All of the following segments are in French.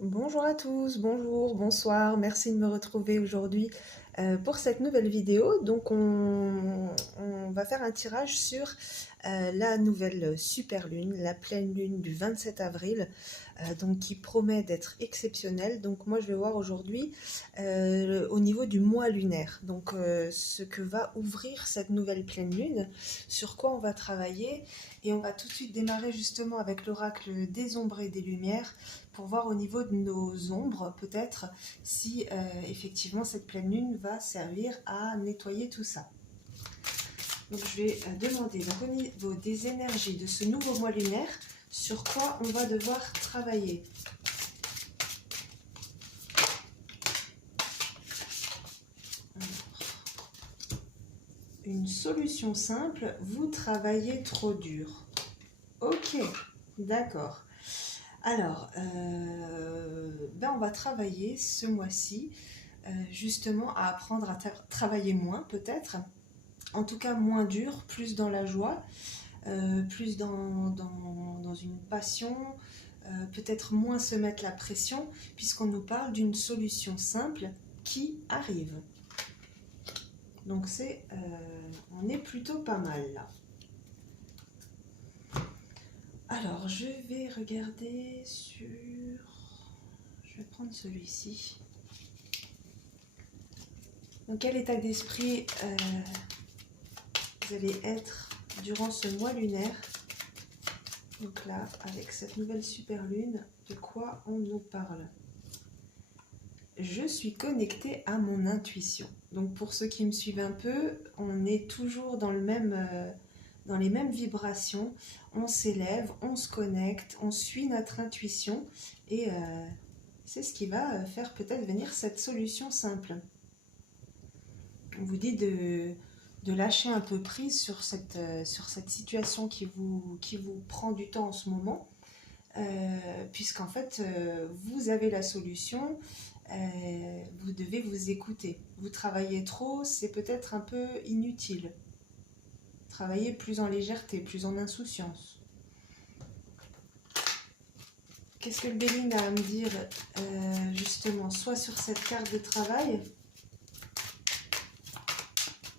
Bonjour à tous, bonjour, bonsoir, merci de me retrouver aujourd'hui pour cette nouvelle vidéo. Donc on va faire un tirage sur la nouvelle super lune, la pleine lune du 27 avril, donc qui promet d'être exceptionnelle. Donc moi je vais voir aujourd'hui au niveau du mois lunaire, donc ce que va ouvrir cette nouvelle pleine lune, sur quoi on va travailler, et on va tout de suite démarrer justement avec l'oracle des ombres et des lumières pour voir au niveau de nos ombres, peut-être, si effectivement cette pleine lune va servir à nettoyer tout ça. Donc je vais demander donc, au niveau des énergies de ce nouveau mois lunaire, sur quoi on va devoir travailler. Une solution simple, vous travaillez trop dur. Ok, d'accord. Alors, on va travailler ce mois-ci justement à apprendre à travailler moins peut-être, en tout cas moins dur, plus dans la joie, plus dans une passion, peut-être moins se mettre la pression, puisqu'on nous parle d'une solution simple qui arrive. Donc on est plutôt pas mal là. Alors je vais regarder sur... Je vais prendre celui-ci. Dans quel état d'esprit vous allez être durant ce mois lunaire? Donc là, avec cette nouvelle super lune, de quoi on nous parle? Je suis connectée à mon intuition. Donc pour ceux qui me suivent un peu, on est toujours dans dans les mêmes vibrations. On s'élève, on se connecte, on suit notre intuition et c'est ce qui va faire peut-être venir cette solution simple. On vous dit de lâcher un peu prise sur cette situation qui vous prend du temps en ce moment, puisqu'en fait, vous avez la solution, vous devez vous écouter. Vous travaillez trop, c'est peut-être un peu inutile. Travaillez plus en légèreté, plus en insouciance. Qu'est-ce que le Béline a à me dire justement, soit sur cette carte de travail,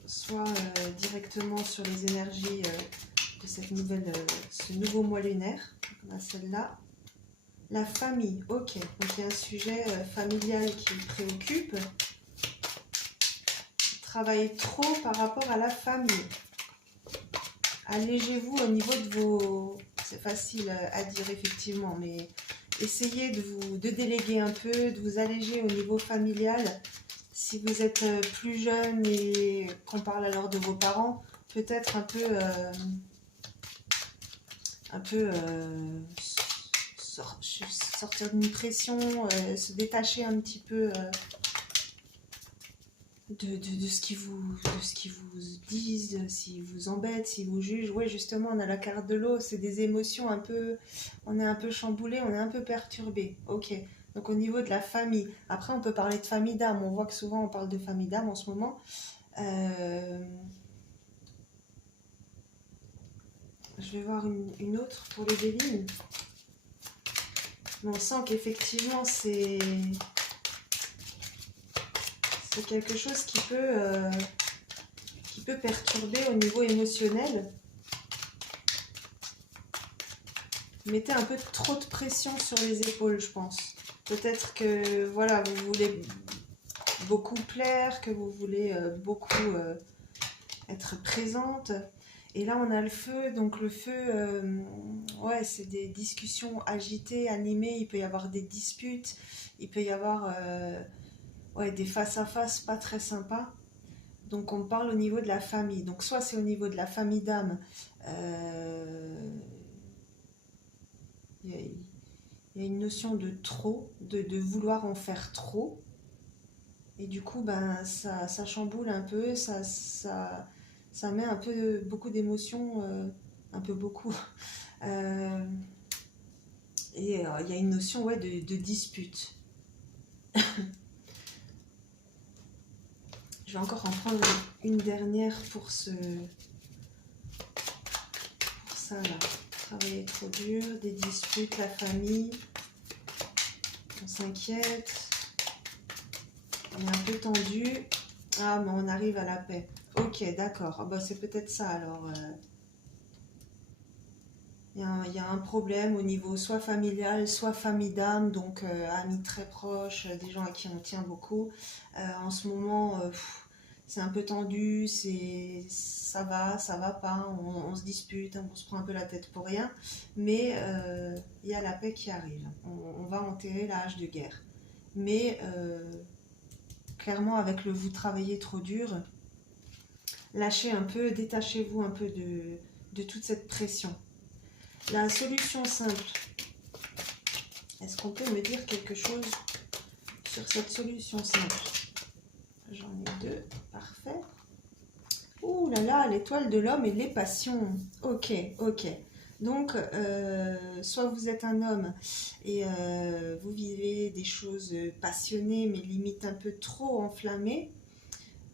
soit directement sur les énergies de ce nouveau mois lunaire. On a celle-là. La famille, ok. Donc il y a un sujet familial qui préoccupe. Travaillez trop par rapport à la famille. Allégez-vous au niveau de vos... C'est facile à dire effectivement, mais essayez de déléguer un peu, de vous alléger au niveau familial. Si vous êtes plus jeune et qu'on parle alors de vos parents, peut-être sortir d'une pression, se détacher un petit peu de ce qu'ils vous disent, s'ils vous embêtent, s'ils vous jugent. Oui, justement, on a la carte de l'eau, c'est des émotions un peu... On est un peu chamboulé, on est un peu perturbé. Ok, donc au niveau de la famille. Après, on peut parler de famille d'âme. On voit que souvent, on parle de famille d'âme en ce moment. Je vais voir une autre pour les Béline. Mais on sent qu'effectivement, c'est quelque chose qui peut perturber au niveau émotionnel. Mettez un peu trop de pression sur les épaules, je pense. Peut-être que voilà, vous voulez beaucoup plaire, que vous voulez beaucoup être présente. Et là, on a le feu. Donc le feu, ouais, c'est des discussions agitées, animées. Il peut y avoir des disputes. Il peut y avoir ouais, des face-à-face pas très sympas. Donc on parle au niveau de la famille. Donc soit c'est au niveau de la famille d'âme. Il y a une notion de trop, de vouloir en faire trop. Et du coup, ben, ça chamboule un peu, ça met un peu beaucoup d'émotions, un peu beaucoup. Et il y a une notion ouais, de dispute. Je vais encore en prendre une dernière pour ça là. Travailler trop dur, des disputes, la famille. On s'inquiète. On est un peu tendu. Ah, mais on arrive à la paix. Ok, d'accord. Oh, bah, c'est peut-être ça alors. Il y a un problème au niveau soit familial, soit famille d'âme, donc amis très proches, des gens à qui on tient beaucoup. En ce moment, c'est un peu tendu, ça va pas, on se dispute, on se prend un peu la tête pour rien, mais il y a la paix qui arrive. On va enterrer la hache de guerre. Mais clairement, avec le vous travaillez trop dur, lâchez un peu, détachez-vous un peu de toute cette pression. La solution simple, est-ce qu'on peut me dire quelque chose sur cette solution simple? J'en ai deux, parfait. Ouh là là, l'étoile de l'homme et les passions. Ok, ok. Donc, soit vous êtes un homme et vous vivez des choses passionnées, mais limite un peu trop enflammées.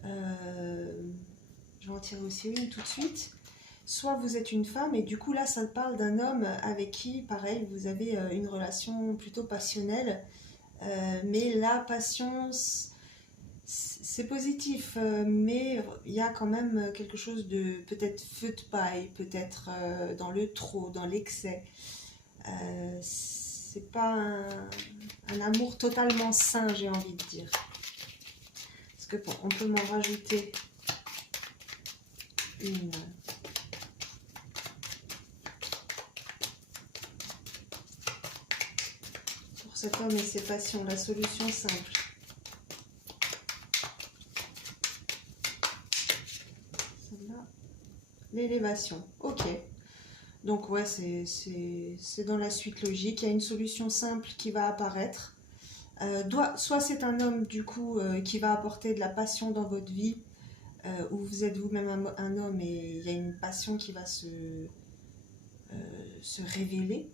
Je vais en tirer aussi une tout de suite. Soit vous êtes une femme et du coup là ça parle d'un homme avec qui pareil vous avez une relation plutôt passionnelle, mais la passion c'est positif, mais il y a quand même quelque chose de peut-être feu de paille, peut-être dans le trop, dans l'excès. C'est pas un amour totalement sain, j'ai envie de dire. Parce que bon, on peut m'en rajouter une. Cet homme et ses passions, la solution simple. Celle-là, l'élévation. Ok. Donc ouais, c'est dans la suite logique. Il y a une solution simple qui va apparaître. Soit c'est un homme du coup qui va apporter de la passion dans votre vie, ou vous êtes vous-même un homme et il y a une passion qui va se révéler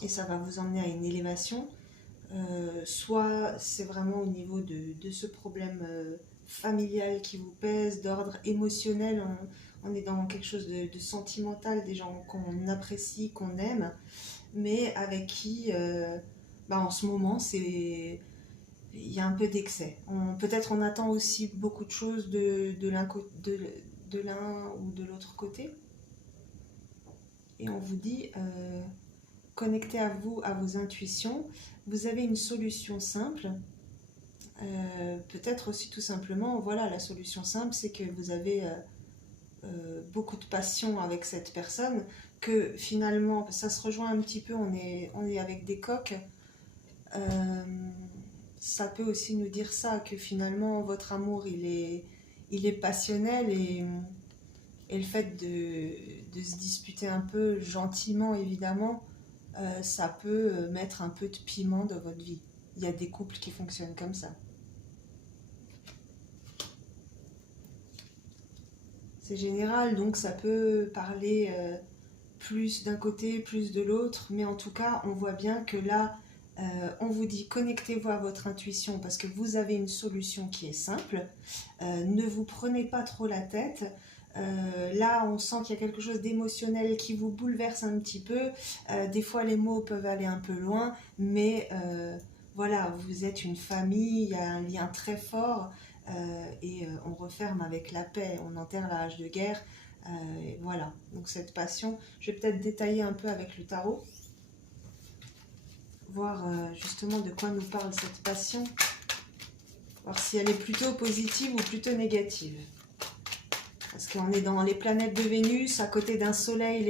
et ça va vous emmener à une élévation. Soit c'est vraiment au niveau de ce problème familial qui vous pèse, d'ordre émotionnel, on est dans quelque chose de sentimental, des gens qu'on apprécie, qu'on aime, mais avec qui, en ce moment, il y a un peu d'excès. Peut-être on attend aussi beaucoup de choses de l'un ou de l'autre côté, et on vous dit... connectez à vous, à vos intuitions. Vous avez une solution simple. Peut-être aussi tout simplement, voilà, la solution simple, c'est que vous avez beaucoup de passion avec cette personne, que finalement, ça se rejoint un petit peu, on est avec des coques. Ça peut aussi nous dire ça, que finalement, votre amour, il est passionnel et le fait de se disputer un peu gentiment, évidemment, ça peut mettre un peu de piment dans votre vie. Il y a des couples qui fonctionnent comme ça. C'est général, donc ça peut parler plus d'un côté, plus de l'autre, mais en tout cas, on voit bien que là, on vous dit connectez-vous à votre intuition parce que vous avez une solution qui est simple. Ne vous prenez pas trop la tête. Là, on sent qu'il y a quelque chose d'émotionnel qui vous bouleverse un petit peu. Des fois, les mots peuvent aller un peu loin, mais voilà, vous êtes une famille, il y a un lien très fort et on referme avec la paix, on enterre la hache de guerre. Et voilà, donc cette passion, je vais peut-être détailler un peu avec le tarot, voir justement de quoi nous parle cette passion, voir si elle est plutôt positive ou plutôt négative. Parce qu'on est dans les planètes de Vénus, à côté d'un soleil